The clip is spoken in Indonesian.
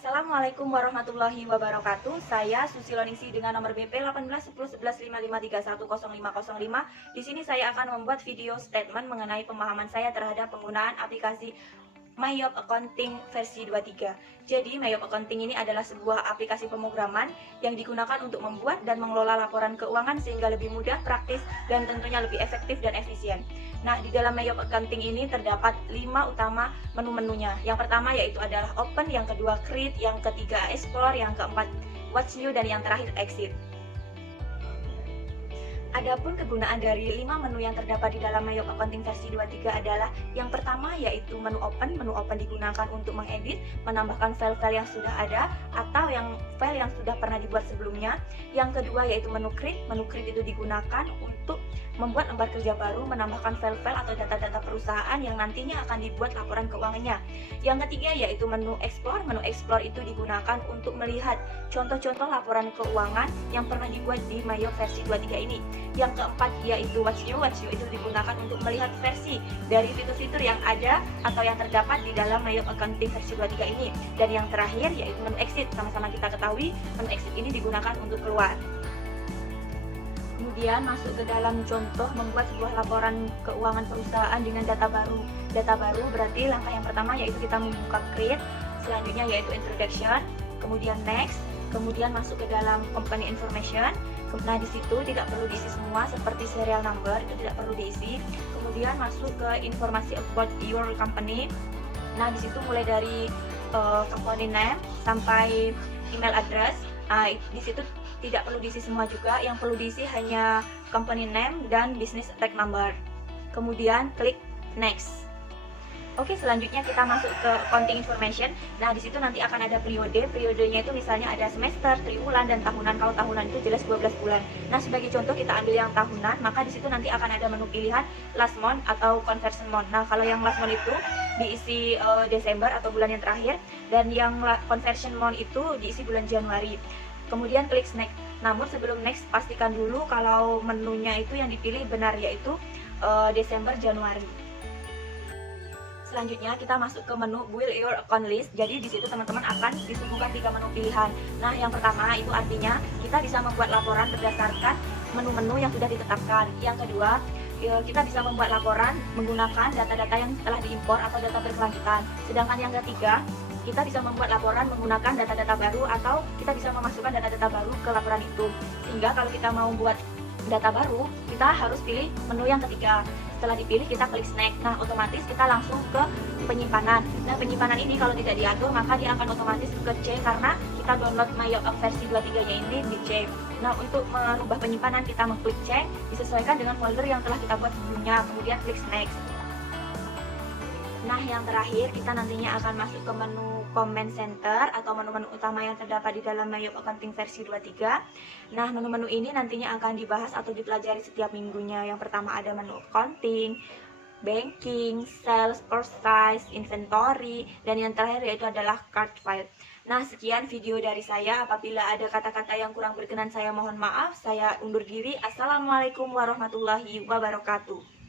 Assalamualaikum warahmatullahi wabarakatuh. Saya Susiloningsi dengan nomor BP 18101155310505. Di sini saya akan membuat video statement mengenai pemahaman saya terhadap penggunaan aplikasi MyYob Accounting versi 23. Jadi MyYob Accounting ini adalah sebuah aplikasi pemrograman yang digunakan untuk membuat dan mengelola laporan keuangan sehingga lebih mudah, praktis, dan tentunya lebih efektif dan efisien. Nah, di dalam MyYob Accounting ini terdapat 5 utama menu-menunya. Yang pertama yaitu adalah Open, yang kedua Create, yang ketiga Explore, yang keempat What's New, dan yang terakhir Exit. Adapun kegunaan dari 5 menu yang terdapat di dalam MyYob Accounting versi 23 adalah yang pertama yaitu menu Open. Menu Open digunakan untuk mengedit, menambahkan file-file yang sudah ada atau file yang sudah pernah dibuat sebelumnya. Yang kedua yaitu menu Create. Menu Create itu digunakan untuk membuat lembar kerja baru, menambahkan file-file atau data-data perusahaan yang nantinya akan dibuat laporan keuangannya. Yang ketiga yaitu menu Explore. Menu Explore itu digunakan untuk melihat contoh-contoh laporan keuangan yang pernah dibuat di MyYob versi 23 ini. Yang keempat yaitu What's New. What's New itu digunakan untuk melihat versi dari fitur-fitur yang ada atau yang terdapat di dalam MyYob Accounting versi 23 ini. Dan yang terakhir yaitu menu Exit. Sama-sama kita ketahui menu Exit ini digunakan untuk keluar. Kemudian masuk ke dalam contoh membuat sebuah laporan keuangan perusahaan dengan data baru. Data baru berarti langkah yang pertama yaitu kita membuka Create, selanjutnya yaitu Introduction, kemudian Next, kemudian masuk ke dalam Company Information. Nah, di situ tidak perlu diisi semua seperti serial number, itu tidak perlu diisi. Kemudian masuk ke informasi about your company. Nah, di situ mulai dari company name sampai email address. Nah, di situ tidak perlu diisi semua juga, yang perlu diisi hanya company name dan business rec number. Kemudian klik next. Oke, selanjutnya kita masuk ke accounting information. Nah, di situ nanti akan ada periode. Periodenya itu misalnya ada semester, triwulan, dan tahunan. Kalau tahunan itu jelas 12 bulan. Nah, sebagai contoh kita ambil yang tahunan, maka di situ nanti akan ada menu pilihan last month atau conversion month. Nah, kalau yang last month itu diisi Desember atau bulan yang terakhir, dan yang conversion month itu diisi bulan Januari. Kemudian klik next. Namun sebelum next, pastikan dulu kalau menunya itu yang dipilih benar, yaitu Desember Januari. Selanjutnya kita masuk ke menu Build Your Account List. Jadi di situ teman-teman akan disuguhkan 3 menu pilihan. Nah, yang pertama itu artinya kita bisa membuat laporan berdasarkan menu-menu yang sudah ditetapkan. Yang kedua, kita bisa membuat laporan menggunakan data-data yang telah diimpor atau data berkelanjutan. Sedangkan yang ketiga, kita bisa membuat laporan menggunakan data-data baru atau kita bisa memasukkan data-data baru ke laporan itu. Sehingga kalau kita mau buat data baru, kita harus pilih menu yang ketiga. Setelah dipilih kita klik next. Nah, otomatis kita langsung ke penyimpanan. Nah, penyimpanan ini kalau tidak diatur maka dia akan otomatis ke C karena kita download MyYob versi 23 nya ini di C. Nah, untuk merubah penyimpanan kita mengklik C, disesuaikan dengan folder yang telah kita buat sebelumnya, kemudian klik next. Nah, yang terakhir kita nantinya akan masuk ke menu Comment Center atau menu-menu utama yang terdapat di dalam MyYob Accounting versi 23. Nah, menu-menu ini nantinya akan dibahas atau dipelajari setiap minggunya. Yang pertama ada menu Accounting, Banking, Sales, Purchase, Inventory, dan yang terakhir yaitu adalah Card File. Nah, sekian video dari saya. Apabila ada kata-kata yang kurang berkenan saya mohon maaf. Saya undur diri. Assalamualaikum warahmatullahi wabarakatuh.